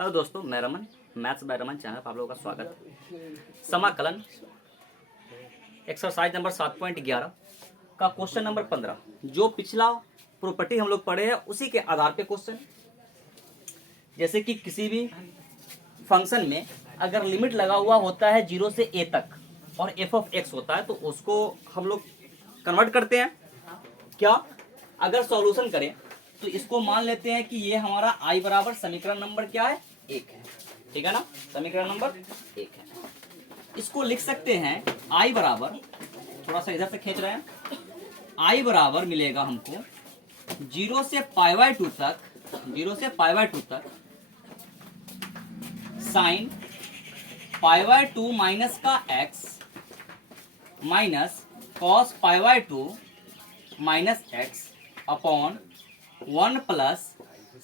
Hello दोस्तों, मैं Raman, maths by Raman channel पर आप लोगों का स्वागत है। समाकलन एक्सरसाइज नंबर 7.11 का क्वेश्चन नंबर 15, जो पिछला प्रॉपर्टी हम लोग पढ़े हैं उसी के आधार पे क्वेश्चन। जैसे कि किसी भी फंक्शन में अगर लिमिट लगा हुआ होता है 0 से a तक और f ऑफ x होता है तो उसको हम लोग कन्वर्ट करते हैं। क्या अगर सॉल्यूशन करें तो इसको मान लेते हैं कि ये हमारा i बराबर समीकरण नंबर क्या है, 1 है। ठीक है ना, समीकरण नंबर 1 है। इसको लिख सकते हैं i बराबर, थोड़ा सा इधर से खींच रहे हैं, i बराबर मिलेगा हमको 0 से π/2 तक, 0 से π/2 तक साइन π/2 माइनस का x minus cos π/2 minus x upon 1 plus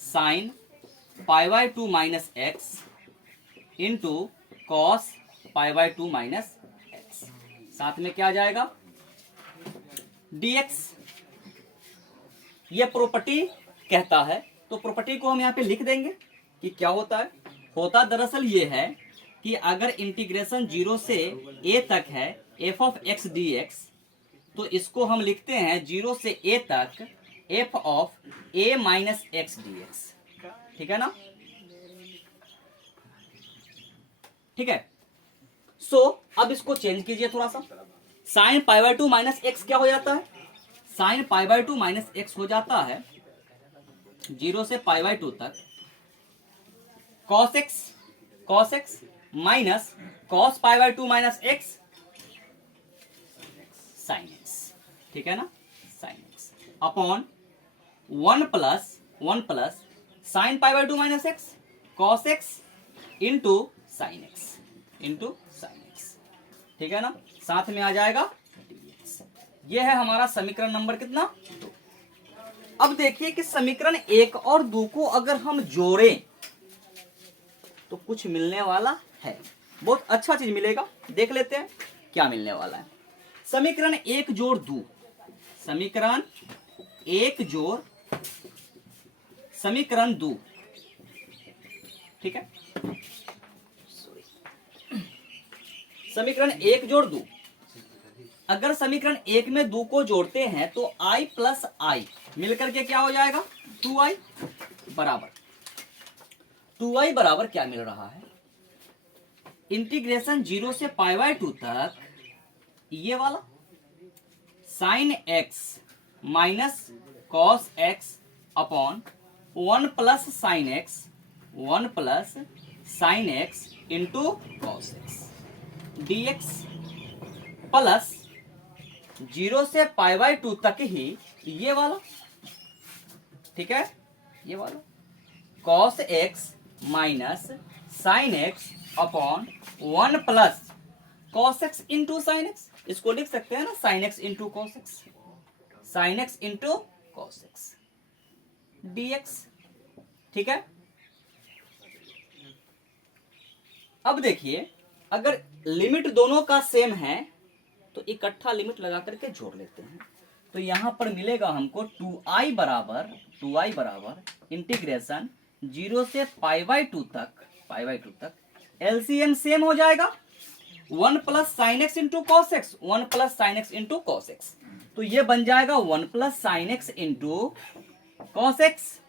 sine π/2 minus x into cos π/2 minus x, साथ में क्या आ जाएगा dx। ये प्रॉपर्टी कहता है, तो प्रॉपर्टी को हम यहाँ पे लिख देंगे कि क्या होता है। होता दरअसल ये है कि अगर इंटीग्रेशन 0 से a तक है f ऑफ x dx, तो इसको हम लिखते हैं 0 से a तक f of a minus x dx। ठीक है ना, ठीक है। सो अब इसको चेंज कीजिए थोड़ा सा। साइन π/2 माइनस एक्स क्या हो जाता है, साइन π/2 माइनस एक्स हो जाता है 0 से π/2 तक cos x minus cos π/2 minus X sine X. ठीक है ना, sine X upon 1 plus sine π/2 minus X cos x into sine X, into sine X. ठीक है ना, साथ में आ जाएगा dx। यह है हमारा समीकरण नंबर कितना, 2। अब देखिए कि समीकरण 1 और 2 को अगर हम जोड़ें तो कुछ मिलने वाला है, बहुत अच्छा चीज मिलेगा। देख लेते हैं क्या मिलने वाला है। समीकरण 1 जोड़ 2, समीकरण 1 जोड़ समीकरण 2, ठीक है। समीकरण 1 जोड़ 2, अगर समीकरण 1 में 2 को जोड़ते हैं तो i प्लस i मिलकर के क्या हो जाएगा, 2i बराबर, 2i बराबर क्या मिल रहा है, इंटीग्रेशन 0 से π/2 तक ये वाला sine x minus cos x upon 1 plus sine x, 1 plus sine x into cos x dx plus 0 से π/2 तक ही ये वाला, ठीक है, ये वाला cos x minus sine x upon 1 plus cos x into sine x। इसको लिख सकते हैं ना, sine x into cos x, sine x into cos x dx। ठीक है, अब देखिए अगर लिमिट दोनों का सेम है तो इकट्ठा लिमिट लगा करके जोड़ लेते हैं। तो यहां पर मिलेगा हमको 2i बराबर इंटीग्रेशन 0 से π/2 तक एलसीएम सेम हो जाएगा 1 plus sign X into cos x, 1 plus sign X into cos x. तो ये बन जाएगा 1 plus sign X into cos x.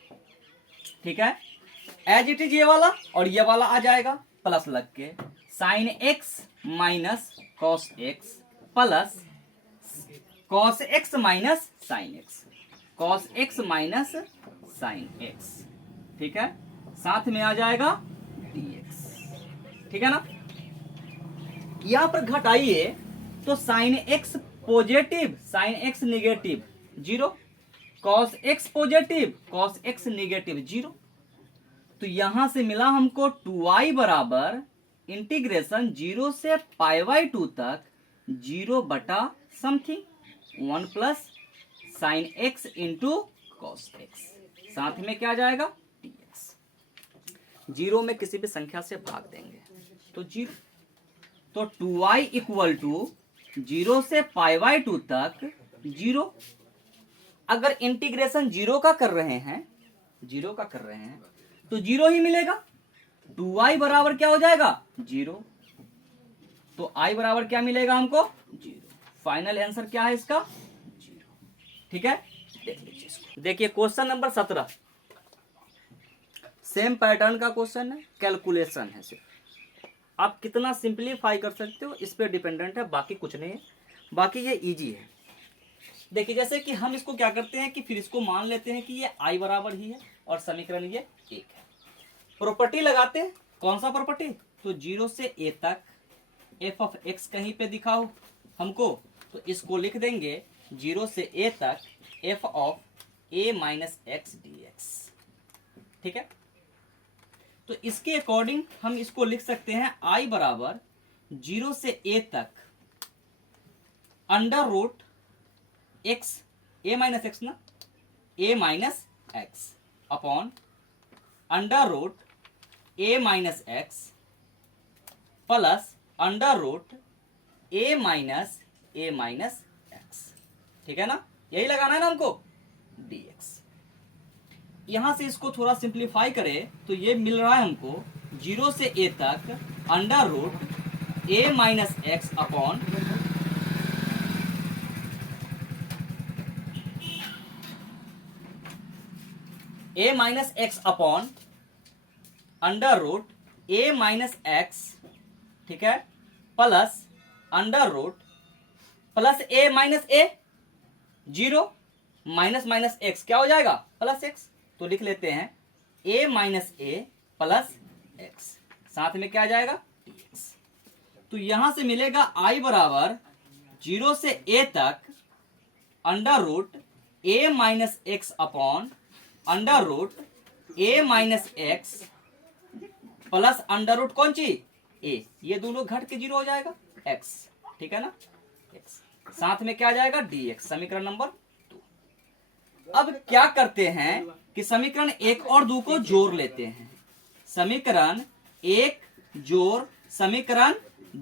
ठीक है, एज इट इज ये वाला और ये वाला आ जाएगा प्लस लग के sine x minus cos x plus cos x minus sine x, cos x minus sign X. ठीक है, साथ में आ जाएगा dx। ठीक है ना, यहां पर घटाइए तो sine x positive sine x negative 0, cos x positive cos x negative 0। तो यहां से मिला हमको 2i बराबर इंटीग्रेशन 0 से π/2 तक 0 बटा something 1 plus sign X into cos x, साथ में क्या आ जाएगा dx। 0 में किसी भी संख्या से भाग देंगे तो 0, तो 2i इक्वल टू 0 से π/2 तक 0। अगर इंटीग्रेशन 0 का कर रहे हैं, 0 का कर रहे हैं तो 0 ही मिलेगा। 2i बराबर क्या हो जाएगा 0, तो i बराबर क्या मिलेगा हमको 0। फाइनल आंसर क्या है इसका 0। ठीक है, देख लीजिए इसको। देखिए क्वेश्चन नंबर 17, सेम पैटर्न का क्वेश्चन है, कैलकुलेशन है सिर्फ। आप कितना सिंप्लीफाई कर सकते हो इस पे डिपेंडेंट है, बाकी कुछ नहीं है, बाकी ये इजी है। देखिए जैसे कि हम इसको क्या करते हैं कि फिर इसको मान लेते हैं कि ये i बराबर ही है और समीकरण ये 1 है। प्रॉपर्टी लगाते हैं, कौन सा प्रॉपर्टी, तो 0 से a तक f ऑफ x कहीं पे दिखाओ हमको, तो इसको लिख देंगे 0 से a तक f of a minus X dx। ठीक है, तो इसके अकॉर्डिंग हम इसको लिख सकते हैं i बराबर 0 से a तक under root x, a minus X ना, a minus X upon under root a minus X plus under root a minus X. ठीक है ना, यही लगाना है ना हमको dx। यहां से इसको थोड़ा सिंप्लीफाई करें तो ये मिल रहा है हमको 0 से a तक under root a minus X upon a minus X upon under root a minus X, ठीक है, plus under root plus a minus a, 0 minus minus X क्या हो जाएगा प्लस एक्स, तो लिख लेते हैं a minus a plus x, साथ में क्या आ जाएगा dx। तो यहां से मिलेगा i बराबर 0 से a तक under root a minus X upon under root a minus X plus under root कौन सी a, ये दोनों घट के 0 हो जाएगा x। ठीक है ना, x साथ में क्या आ जाएगा dx, समीकरण नंबर 2। अब क्या करते हैं कि समीकरण 1 और 2 को जोड़ लेते हैं, समीकरण 1 जोड़ समीकरण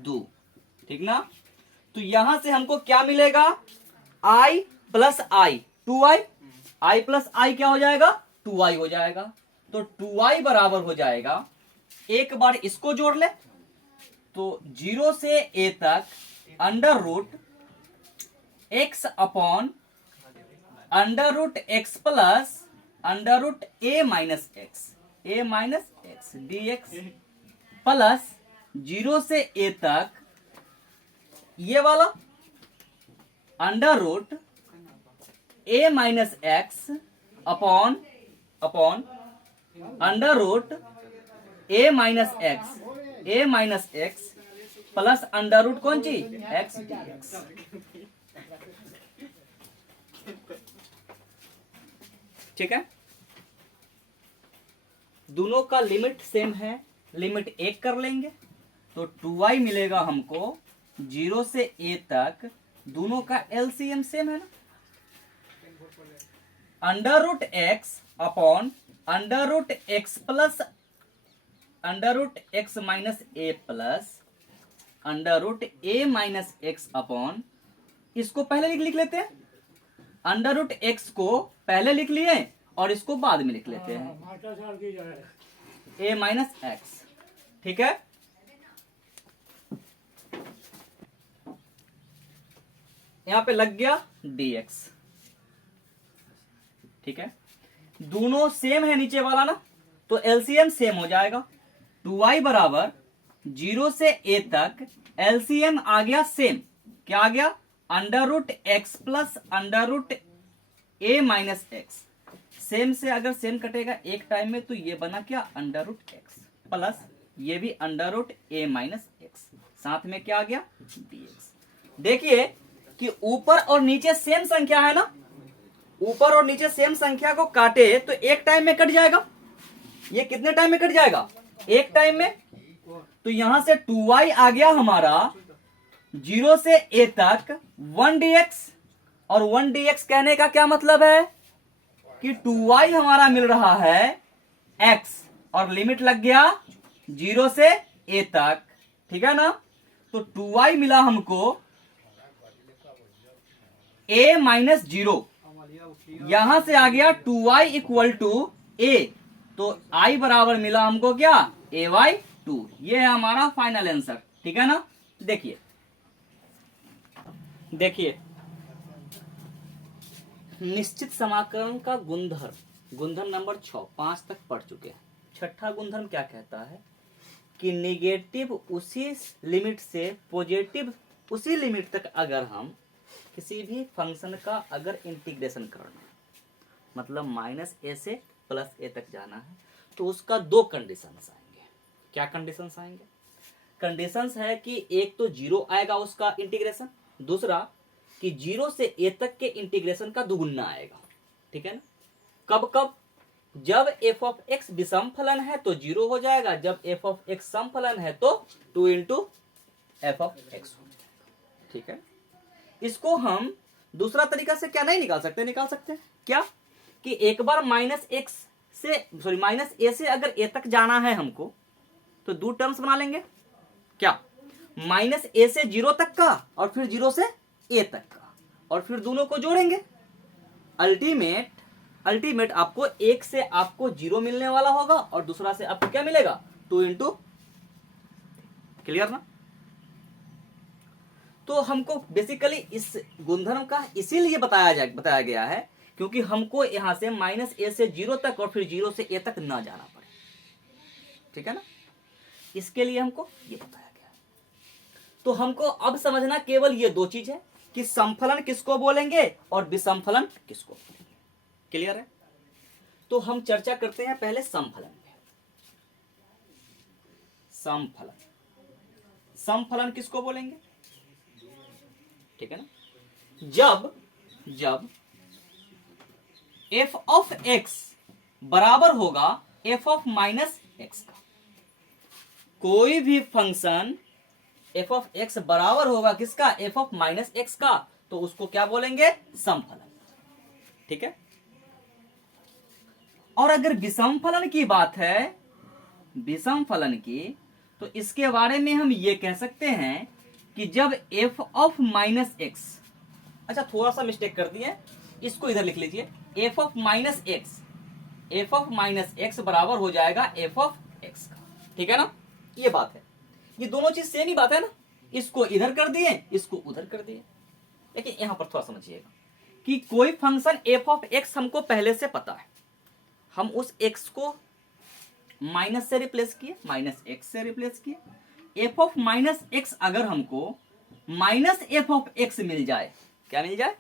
2। ठीक ना, तो यहां से हमको क्या मिलेगा i plus I 2i, i plus I क्या हो जाएगा 2i हो जाएगा, तो 2i बराबर हो जाएगा, एक बार इसको जोड़ ले तो 0 से a तक under root x upon under root x plus under root a minus X dx plus 0 से a तक ये वाला under root a minus X upon under root a minus X plus under root कौन सी x dx। ठीक है, दोनों का लिमिट सेम है, लिमिट 1 कर लेंगे तो 2i मिलेगा हमको 0 से a तक, दोनों का एलसीएम सेम है ना, under root X upon under root X plus under root X minus A plus under root A minus X upon, इसको पहले लिख लेते हैं, अंडर रूट एक्स को पहले लिख लिए और इसको बाद में लिख लेते हैं ए माइनस एक्स। ठीक है, यहां पे लग गया dx। ठीक है, दोनों सेम है नीचे वाला ना, तो एलसीएम सेम हो जाएगा, 2i बराबर 0 से a तक एलसीएम आ गया सेम, क्या आ गया under root X plus under root a minus X, same से अगर सेम कटेगा एक टाइम में तो ये बना क्या अंडर रूट एक्स प्लस ये भी under root a minus X, साथ में क्या आ गया dx। देखिए कि ऊपर और नीचे सेम संख्या है ना, ऊपर और नीचे सेम संख्या को काटे तो एक टाइम में कट जाएगा, ये कितने टाइम में कट जाएगा एक टाइम में, तो यहां से 2i आ गया हमारा 0 से a तक 1 dx, और 1 dx कहने का क्या मतलब है कि 2i हमारा मिल रहा है x और लिमिट लग गया 0 से a तक। ठीक है ना, तो 2i मिला हमको a माइनस 0, यहां से आ गया 2i इक्वल टू a, तो i बराबर मिला हमको क्या ay2, ये है हमारा फाइनल आंसर, ठीक है ना। देखिए देखिए निश्चित समाकलन का गुणधर्म नंबर 6 5 तक पढ़ चुके हैं। छठा गुणधर्म क्या कहता है कि निगेटिव उसी लिमिट से पॉजिटिव उसी लिमिट तक अगर हम किसी भी फंक्शन का अगर इंटीग्रेशन करना है, मतलब -a से +a तक जाना है, तो उसका दो कंडीशंस आएंगे। क्या कंडीशंस आएंगे? कंडीशंस है कि एक तो 0 आएगा उसका इंटीग्रेशन, दूसरा कि 0 से a तक के इंटीग्रेशन का दुगुना आएगा, ठीक है ना। कब कब? जब f ऑफ x विषम फलन है तो 0 हो जाएगा, जब f ऑफ x सम फलन है तो 2 इंटू f ऑफ x हो जाएगा, ठीक है। इसको हम दूसरा तरीका से क्या नहीं निकाल सकते? निकाल सकते हैं। क्या? कि एक बार -a से अगर a तक जाना है हमको, तो दो टर्म्स बना लेंगे। क्या? -a से 0 तक का और फिर 0 से a तक का, और फिर दोनों को जोड़ेंगे। अल्टीमेट आपको एक से आपको 0 मिलने वाला होगा और दूसरा से आपको क्या मिलेगा? 2 इंटू। क्लियर ना? तो हमको बेसिकली इस गुणधर्म का इसीलिए बताया गया है क्योंकि हमको यहां से -a से 0 तक और फिर 0 से a तक ना जाना पड़े, ठीक है ना। इसके लिए हमको ये बताया गया। तो हमको अब समझना केवल ये दो चीज है कि समफलन किसको बोलेंगे और विषमफलन किसको बोलेंगे। क्लियर है? तो हम चर्चा करते हैं पहले समफलन पे। समफलन किसको बोलेंगे? ठीक है ना। जब f ऑफ x बराबर होगा f ऑफ -x का, कोई भी फंक्शन f ऑफ x बराबर होगा किसका? f ऑफ -x का, तो उसको क्या बोलेंगे? समफलन, ठीक है। और अगर विषम फलन की बात है, विषम फलन की, तो इसके बारे में हम ये कह सकते हैं कि जब f ऑफ -x, अच्छा थोड़ा सा मिस्टेक कर दिए, इसको इधर लिख लीजिए, f ऑफ -x बराबर हो जाएगा f ऑफ x का, ठीक है ना। ये बात है, ये दोनों चीज सेम ही बात है ना। इसको इधर कर दिए, इसको उधर कर दिए। लेकिन यहां पर थोड़ा समझिएगा कि कोई फंक्शन f ऑफ x हमको पहले से पता है, हम उस x को माइनस से रिप्लेस किए, -x से रिप्लेस किए। f ऑफ -x अगर हमको -f ऑफ x मिल जाए, क्या मिल जाए?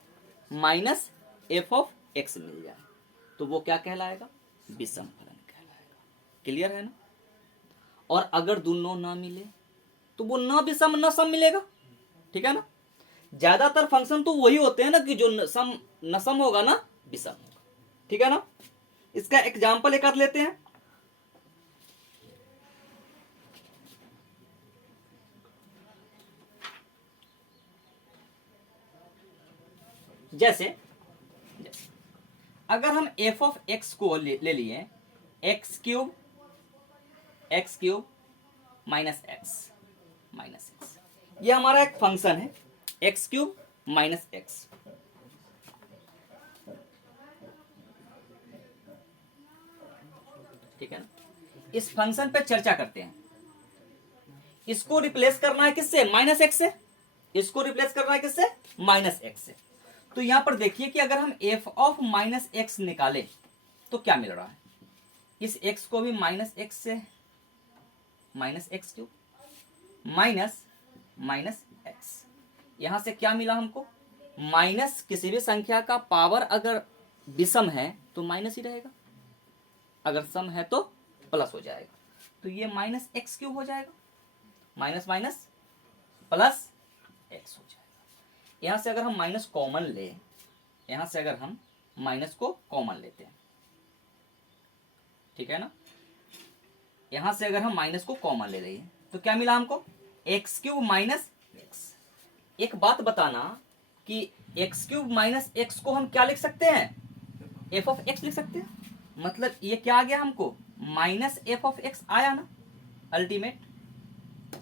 -f ऑफ x मिल जाए, तो वो क्या कहलाएगा? विषम फलन कहलाएगा। क्लियर है ना। और अगर दोनों ना मिले तो वो ना विषम ना सम मिलेगा, ठीक है ना। ज्यादातर फंक्शन तो वही होते हैं ना कि जो न सम होगा ना विषम होगा, ठीक है ना। इसका एग्जाम्पल एक आध लेते हैं। जैसे अगर हम f ऑफ x को ले लिए x क्यूब माइनस x, ये हमारा एक फंक्शन है x क्यूब माइनस x। ठीक है ना। इस फंक्शन पे चर्चा करते हैं। इसको रिप्लेस करना है किससे? -x से। इसको रिप्लेस करना है किससे? -x से। तो यहां पर देखिए कि अगर हम f ऑफ -x निकालें तो क्या मिल रहा है? इस x को भी -x से -x क्यूब माइनस x, यहां से क्या मिला हमको? माइनस किसी भी संख्या का पावर अगर विषम है तो माइनस ही रहेगा, अगर सम है तो प्लस हो जाएगा। तो ये -x क्यूब हो जाएगा, माइनस माइनस प्लस x हो जाएगा। यहां से अगर हम माइनस कॉमन ले, यहां से अगर हम माइनस को कॉमन लेते हैं, ठीक है ना। यहां से अगर हम माइनस को कॉमन ले रही है तो क्या मिला हमको? x cube minus x। एक बात बताना कि x क्यूब माइनस x को हम क्या लिख सकते हैं? f ऑफ x लिख सकते हैं। मतलब ये क्या आ गया हमको? -f ऑफ x आया ना अल्टीमेट।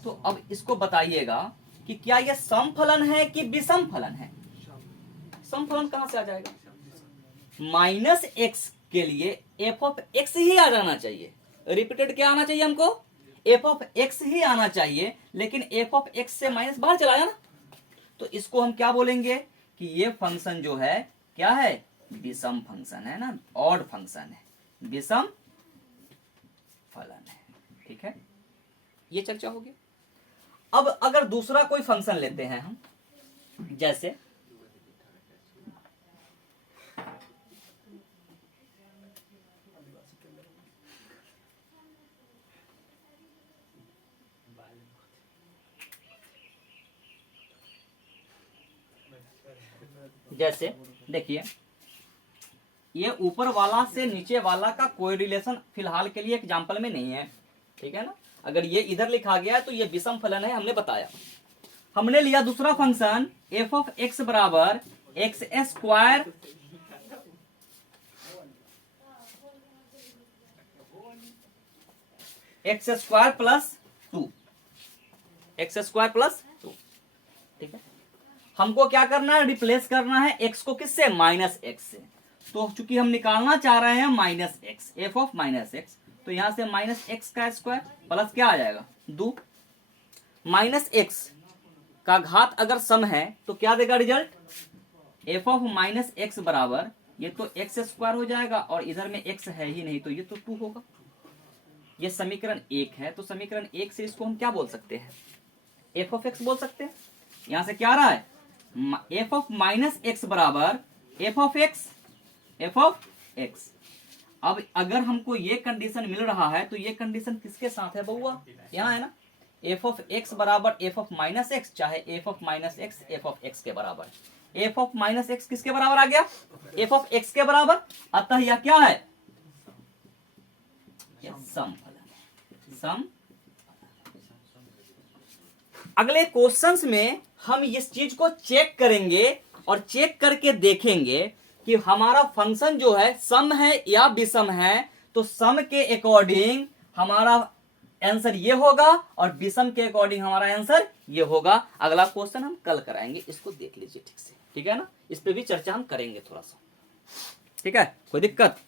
तो अब इसको बताइएगा कि क्या यह सम फलन है कि विषम फलन है? सम फलन कहां से आ जाएगा? -x के लिए f ऑफ x ही आ जाना चाहिए। रिपीटेड क्या आना चाहिए हमको? एफ ऑफ एक्स ही आना चाहिए, लेकिन एफ ऑफ एक्स से माइनस बाहर चला गया ना, तो इसको हम क्या बोलेंगे कि ये फंक्शन जो है क्या है, विषम फंक्शन है ना, ऑड फंक्शन है, विषम फलन है। ठीक है, ये चर्चा होगी। अब अगर दूसरा कोई फंक्शन लेते हैं हम, जैसे देखिए, ये ऊपर वाला से नीचे वाला का कोई रिलेशन फिलहाल के लिए एग्जाम्पल में नहीं है, ठीक है ना। अगर ये इधर लिखा गया है तो ये विषम फलन है, हमने बताया। हमने लिया दूसरा फंक्शन एफ ऑफ एक्स बराबर x square x square plus 2, x square plus 2। ठीक है, हमको क्या करना है, रिप्लेस करना है एक्स को किससे, माइनस एक्स से। तो चूंकि हम निकालना चाह रहे हैं minus x, F of minus x, तो यहां से माइनस एक्स का स्क्वायर प्लस क्या आ जाएगा 2। माइनस एक्स का घात अगर सम है तो क्या देगा result, F of minus x बराबर, ये तो एक्स स्क्वायर हो जाएगा और इधर में एक्स है ही नहीं तो ये तो 2 होगा। ये समीकरण 1 है, तो समीकरण 1 से इसको हम क्या बोल सकते हैं, एफ ऑफ एक्स बोल सकते हैं। यहां से क्या आ रहा है, एफ ऑफ माइनस एक्स बराबर F of x, F of x. अब अगर हमको ये कंडीशन मिल रहा है तो ये कंडीशन किसके साथ है बउआ, यहाँ है ना, एफ ऑफ एक्स बराबर एफ ऑफ माइनस एक्स, चाहे F of minus x F of x के बराबर। एफ ऑफ माइनस एक्स किसके बराबर आ गया, एफ ऑफ एक्स के बराबर, अतः यह क्या है, सम फलन, सम। अगले क्वेश्चंस में हम इस चीज को चेक करेंगे और चेक करके देखेंगे कि हमारा फंक्शन जो है सम है या विषम है। तो सम के अकॉर्डिंग हमारा आंसर ये होगा और विषम के अकॉर्डिंग हमारा आंसर ये होगा। अगला क्वेश्चन हम कल कराएंगे, इसको देख लीजिए ठीक से, ठीक है ना। इस पे भी चर्चा हम करेंगे थोड़ा सा, ठीक है, कोई दिक्कत।